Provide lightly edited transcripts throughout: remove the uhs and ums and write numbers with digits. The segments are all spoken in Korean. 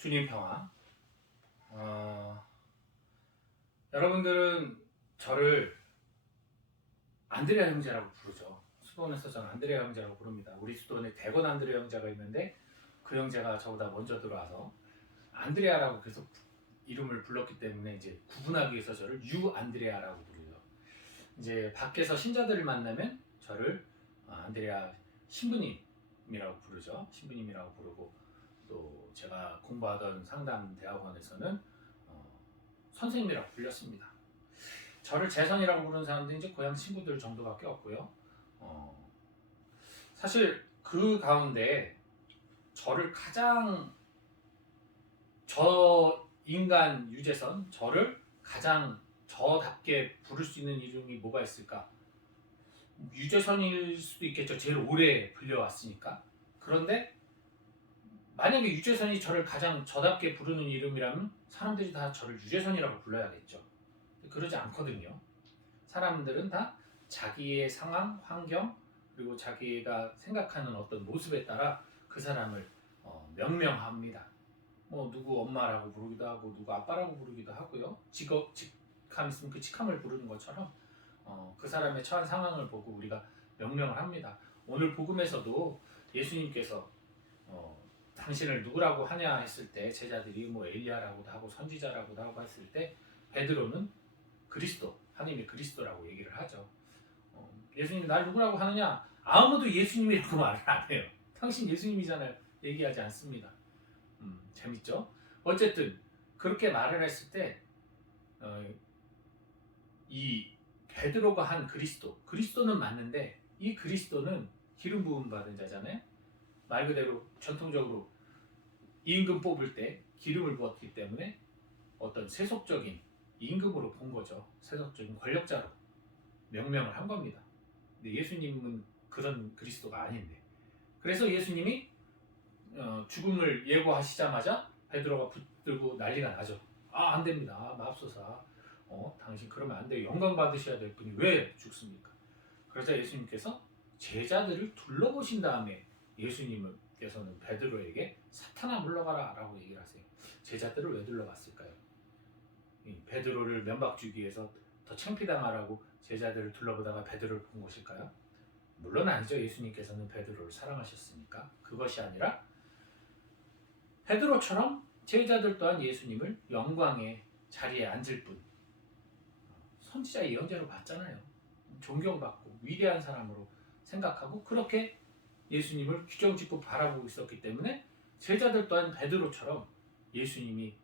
주님 평화. 여러분들은 저를 안드레아 형제라고 부르죠. 수도원에서 저는 안드레아 형제라고 부릅니다. 우리 수도원에 대건 안드레아 형제가 있는데 그 형제가 저보다 먼저 들어와서 안드레아라고 계속 이름을 불렀기 때문에 이제 구분하기 위해서 저를 유 안드레아라고 부르죠. 이제 밖에서 신자들을 만나면 저를 안드레아 신부님이라고 부르죠. 신부님이라고 부르고, 또 제가 공부하던 상담 대학원에서는 선생님이라고 불렸습니다. 저를 재선이라고 부르는 사람들은 이제 고향 친구들 정도밖에 없고요. 사실 그 가운데 저를 가장, 저 인간 유재선, 저를 가장 저답게 부를 수 있는 이름이 뭐가 있을까? 유재선일 수도 있겠죠. 제일 오래 불려왔으니까. 그런데 만약에 유재선이 저를 가장 저답게 부르는 이름이라면 사람들이 다 저를 유재선이라고 불러야겠죠. 그러지 않거든요. 사람들은 다 자기의 상황, 환경, 그리고 자기가 생각하는 어떤 모습에 따라 그 사람을 명명합니다. 뭐 누구 엄마라고 부르기도 하고 누구 아빠라고 부르기도 하고요. 직함 있으면 그 직함을 부르는 것처럼 그 사람의 처한 상황을 보고 우리가 명명을 합니다. 오늘 복음에서도 예수님께서 당신을 누구라고 하냐 했을 때 제자들이 뭐 엘리야라고도 하고 선지자라고도 하고 했을 때 베드로는 그리스도, 하나님의 그리스도라고 얘기를 하죠. 예수님이 날 누구라고 하느냐? 아무도 예수님이라고 말을 안 해요. 당신 예수님이잖아요. 얘기하지 않습니다. 재밌죠? 어쨌든 그렇게 말을 했을 때 이 베드로가 한 그리스도는 맞는데 이 그리스도는 기름 부음 받은 자잖아요. 말 그대로 전통적으로 임금 뽑을 때 기름을 부었기 때문에 어떤 세속적인 임금으로 본 거죠. 세속적인 권력자로 명명을 한 겁니다. 근데 예수님은 그런 그리스도가 아닌데, 그래서 예수님이 죽음을 예고하시자마자 베드로가 붙들고 난리가 나죠. 안 됩니다. 맙소사. 당신 그러면 안 돼요. 영광 받으셔야 될 분이 왜 죽습니까? 그러자 예수님께서 제자들을 둘러보신 다음에 예수님께서는 베드로에게 사탄아 물러가라 라고 얘기를 하세요. 제자들을 왜 둘러봤을까요? 베드로를 면박 주기 위해서 더 창피당하라고 제자들을 둘러보다가 베드로를 본 것일까요? 물론 아니죠. 예수님께서는 베드로를 사랑하셨으니까. 그것이 아니라 베드로처럼 제자들 또한 예수님을 영광의 자리에 앉을 분, 선지자 예언자로 봤잖아요. 존경받고 위대한 사람으로 생각하고 그렇게 예수님을 규정짓고 바라보고 있었기 때문에 제자들 또한 베드로처럼 예수님이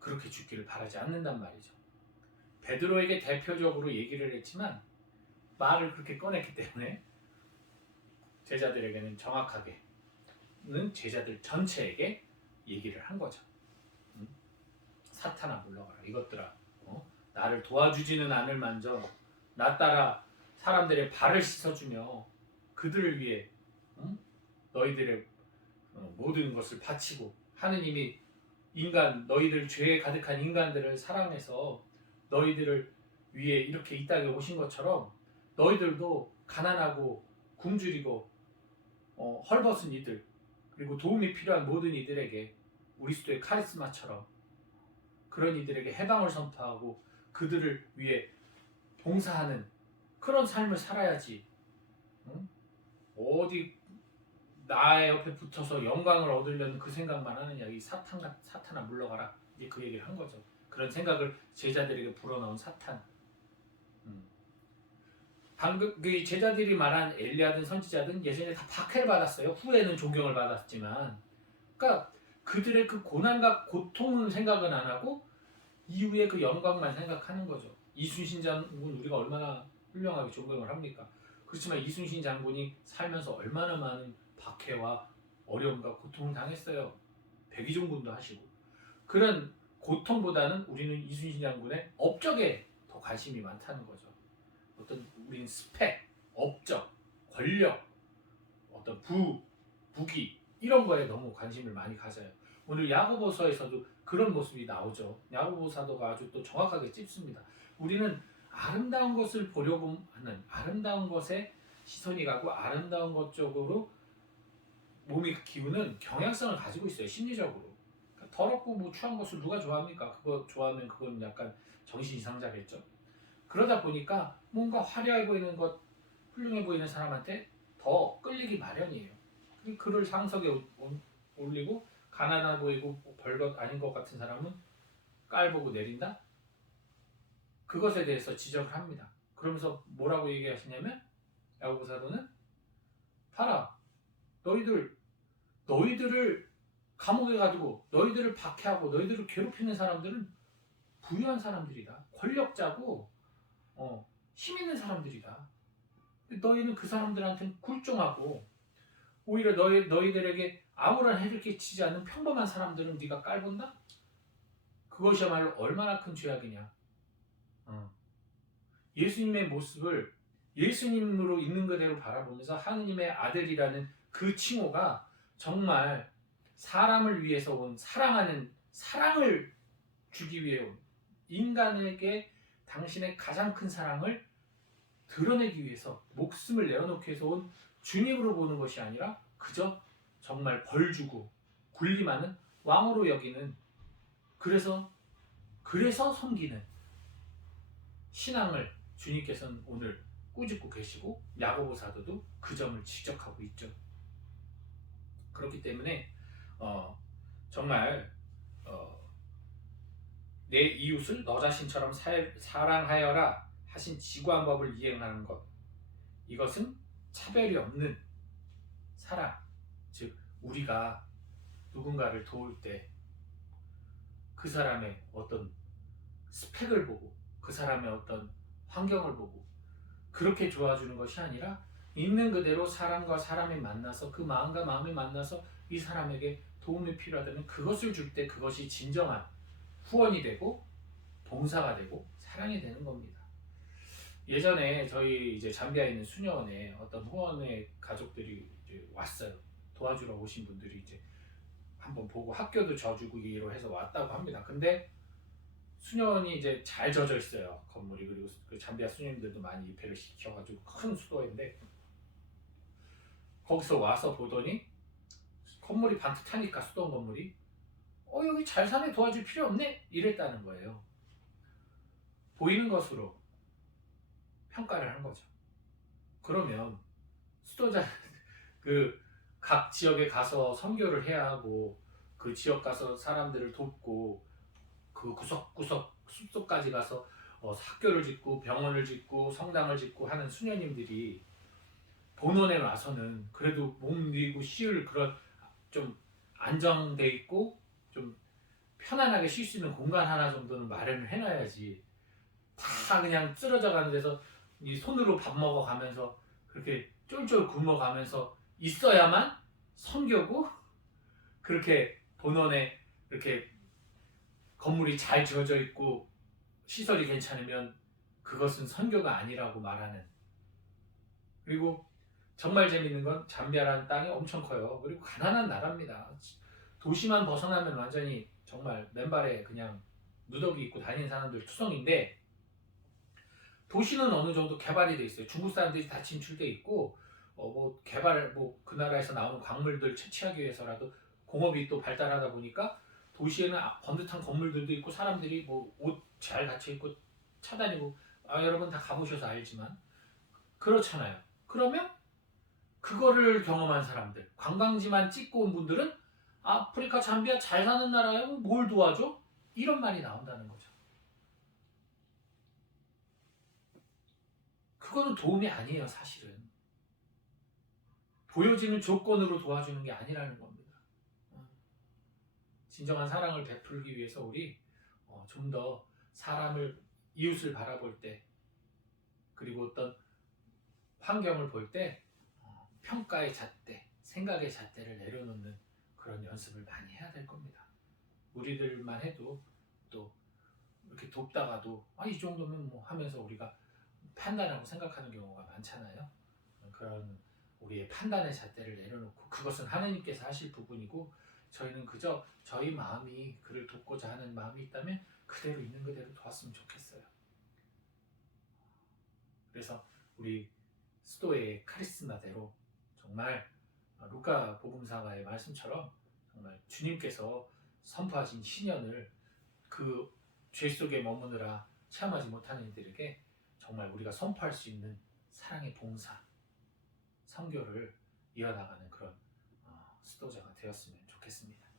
그렇게 죽기를 바라지 않는단 말이죠. 베드로에게 대표적으로 얘기를 했지만 말을 그렇게 꺼냈기 때문에 제자들에게는 정확하게는 제자들 전체에게 얘기를 한 거죠. 사탄아 물러가라. 이것들아, 나를 도와주지는 않을 만저 나 따라 사람들의 발을 씻어주며 그들을 위해 너희들의 모든 것을 바치고, 하느님이 너희들 죄에 가득한 인간들을 사랑해서 너희들을 위해 이렇게 이 땅에 오신 것처럼 너희들도 가난하고 굶주리고 헐벗은 이들, 그리고 도움이 필요한 모든 이들에게 우리스도의 카리스마처럼 그런 이들에게 해방을 선포하고 그들을 위해 봉사하는 그런 삶을 살아야지. 어디 나의 옆에 붙어서 영광을 얻으려는 그 생각만 하느냐. 이 사탄아 물러가라. 이제 그 얘기를 한 거죠. 그런 생각을 제자들에게 불어넣은 사탄. 방금 그 제자들이 말한 엘리야든 선지자든 예전에 다 박해를 받았어요. 후에는 존경을 받았지만, 그러니까 그들의 그 고난과 고통은 생각은 안 하고 이후에 그 영광만 생각하는 거죠. 이순신 장군 우리가 얼마나 훌륭하게 존경을 합니까? 그렇지만 이순신 장군이 살면서 얼마나 많은 박해와 어려움과 고통을 당했어요. 백의종군도 하시고. 그런 고통보다는 우리는 이순신 장군의 업적에 더 관심이 많다는 거죠. 어떤 우리는 스펙, 업적, 권력, 어떤 부귀 이런 거에 너무 관심을 많이 가져요. 오늘 야고보서에서도 그런 모습이 나오죠. 야고보 사도가 아주 또 정확하게 찝습니다. 우리는 아름다운 것을 보려고 하는, 아름다운 것에 시선이 가고 아름다운 것 쪽으로 몸이 기우는 경향성을 가지고 있어요. 심리적으로. 그러니까 더럽고 뭐 추한 것을 누가 좋아합니까? 그거 좋아하면 그건 약간 정신 이상자겠죠. 그러다 보니까 뭔가 화려해 보이는 것, 훌륭해 보이는 사람한테 더 끌리기 마련이에요. 그를 상석에 올리고 가난해 보이고 별것 아닌 것 같은 사람은 깔보고 내린다? 그것에 대해서 지적을 합니다. 그러면서 뭐라고 얘기하시냐면 야고보 사도는 봐라, 너희들을 감옥에 가두고 너희들을 박해하고 너희들을 괴롭히는 사람들은 부유한 사람들이다. 권력자고 힘 있는 사람들이다. 너희는 그 사람들한테는 굴종하고 오히려 너희들에게 아무런 해를 끼치지 않는 평범한 사람들은 네가 깔본다? 그것이야말로 얼마나 큰 죄악이냐. 예수님의 모습을 예수님으로 있는 그대로 바라보면서 하느님의 아들이라는 그 칭호가 정말 사람을 위해서 온 사랑을 주기 위해 온 인간에게 당신의 가장 큰 사랑을 드러내기 위해서 목숨을 내어놓기 위해서 온 주님으로 보는 것이 아니라 그저 정말 벌주고 군림하는 왕으로 여기는 그래서 섬기는 신앙을 주님께서는 오늘 꾸짖고 계시고 야고보 사도도 그 점을 지적하고 있죠. 그렇기 때문에 정말 내 이웃을 너 자신처럼 사랑하여라 하신 지구한 법을 이행하는 것, 이것은 차별이 없는 사랑, 즉 우리가 누군가를 도울 때 그 사람의 어떤 스펙을 보고 그 사람의 어떤 환경을 보고 그렇게 도와주는 것이 아니라 있는 그대로 사람과 사람이 만나서 그 마음과 마음이 만나서 이 사람에게 도움이 필요하다면 그것을 줄 때 그것이 진정한 후원이 되고 봉사가 되고 사랑이 되는 겁니다. 예전에 저희 이제 잠비아에 있는 수녀원에 어떤 후원의 가족들이 이제 왔어요. 도와주러 오신 분들이 이제 한번 보고 학교도 져주기로 해서 왔다고 합니다. 근데 수녀원이 이제 잘 져져 있어요. 건물이. 그리고 그 잠비아 수녀님들도 많이 입회를 시켜가지고 큰 수도인데 거기서 와서 보더니 건물이 반듯하니까 수도원 건물이 여기 잘 사네 도와줄 필요 없네 이랬다는 거예요. 보이는 것으로 평가를 한 거죠. 그러면 수도자 각 지역에 가서 선교를 해야 하고 그 지역 가서 사람들을 돕고 그 구석구석 숲속까지 가서 학교를 짓고 병원을 짓고 성당을 짓고 하는 수녀님들이 본원에 와서는 그래도 몸 뉘고 쉴 그런 좀 안정돼 있고 좀 편안하게 쉴 수 있는 공간 하나 정도는 마련을 해놔야지 다 그냥 쓰러져 가는 데서 이 손으로 밥 먹어가면서 그렇게 쫄쫄 굶어가면서 있어야만 선교고 그렇게 본원에 이렇게 건물이 잘 지어져 있고 시설이 괜찮으면 그것은 선교가 아니라고 말하는. 그리고 정말 재밌는 건 잠비아라는 땅이 엄청 커요. 그리고 가난한 나라입니다. 도시만 벗어나면 완전히 정말 맨발에 그냥 누더기 입고 다니는 사람들 투성인데 도시는 어느 정도 개발이 돼 있어요. 중국 사람들이 다 진출돼 있고 그 나라에서 나오는 광물들 채취하기 위해서라도 공업이 또 발달하다 보니까 도시에는 번듯한 건물들도 있고 사람들이 옷 잘 갖춰 입고 차다니고 여러분 다 가보셔서 알지만 그렇잖아요. 그러면 그거를 경험한 사람들, 관광지만 찍고 온 분들은 아프리카 잠비아 잘 사는 나라에 뭘 도와줘? 이런 말이 나온다는 거죠. 그거는 도움이 아니에요, 사실은. 보여지는 조건으로 도와주는 게 아니라는 겁니다. 진정한 사랑을 베풀기 위해서 우리 좀 더 이웃을 바라볼 때 그리고 어떤 환경을 볼 때 평가의 잣대, 생각의 잣대를 내려놓는 그런 연습을 많이 해야 될 겁니다. 우리들만 해도 또 이렇게 돕다가도 이 정도면 하면서 우리가 판단하고 생각하는 경우가 많잖아요. 그런 우리의 판단의 잣대를 내려놓고 그것은 하나님께서 하실 부분이고 저희는 그저 저희 마음이 그를 돕고자 하는 마음이 있다면 그대로 있는 그대로 도왔으면 좋겠어요. 그래서 우리 수도의 카리스마대로 정말 루카 복음사가의 말씀처럼 정말 주님께서 선포하신 신년을 그 죄 속에 머무느라 체험하지 못하는 이들에게 정말 우리가 선포할 수 있는 사랑의 봉사, 선교를 이어나가는 그런 수도자가 되었으면 좋겠습니다.